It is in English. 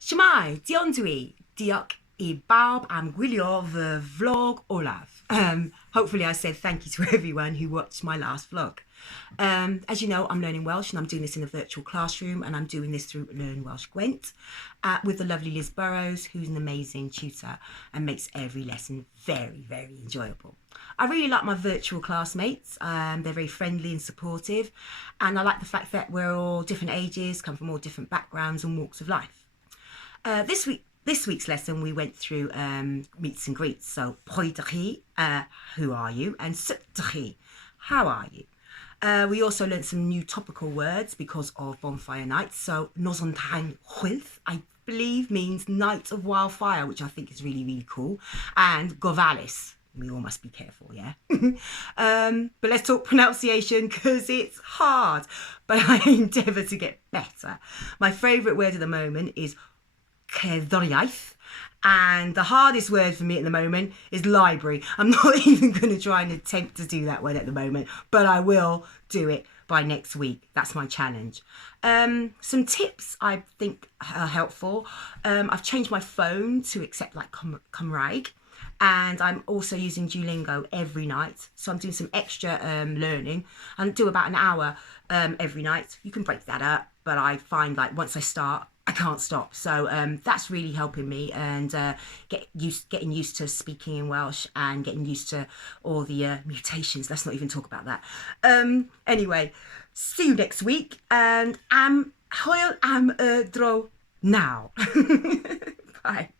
Shmai, Dionne dwi, diolch I bawb am gwylio fy vlog olaf. Hopefully I said thank you to everyone who watched my last vlog. As you know, I'm learning Welsh and I'm doing this in a virtual classroom, and I'm doing this through Learn Welsh Gwent with the lovely Liz Burrows, who's an amazing tutor and makes every lesson very, very enjoyable. I really like my virtual classmates. They're very friendly and supportive, and I like the fact that we're all different ages, come from all different backgrounds and walks of life. This week's lesson, we went through meets and greets. So, pwy dych chi, who are you, and sut dych chi, how are you? We also learnt some new topical words because of Bonfire Night. So, Nos an Tan Chwilth, I believe, means Night of Wildfire, which I think is really, really cool. And Gofalus. We all must be careful, yeah? But let's talk pronunciation because it's hard, but I endeavour to get better. My favourite word at the moment is cerddoriaeth, and the hardest word for me at the moment is library. I'm not even going to try and attempt to do that one at the moment, but I will do it by next week. That's my challenge. Some tips I think are helpful. I've changed my phone to accept like Cymraeg, and I'm also using Duolingo every night. So I'm doing some extra learning. I do about an hour every night. You can break that up, but I find like once I start, I can't stop. So that's really helping me, and getting used to speaking in Welsh and getting used to all the mutations. Let's not even talk about that. Anyway, see you next week, and hwyl am y dro now. Bye.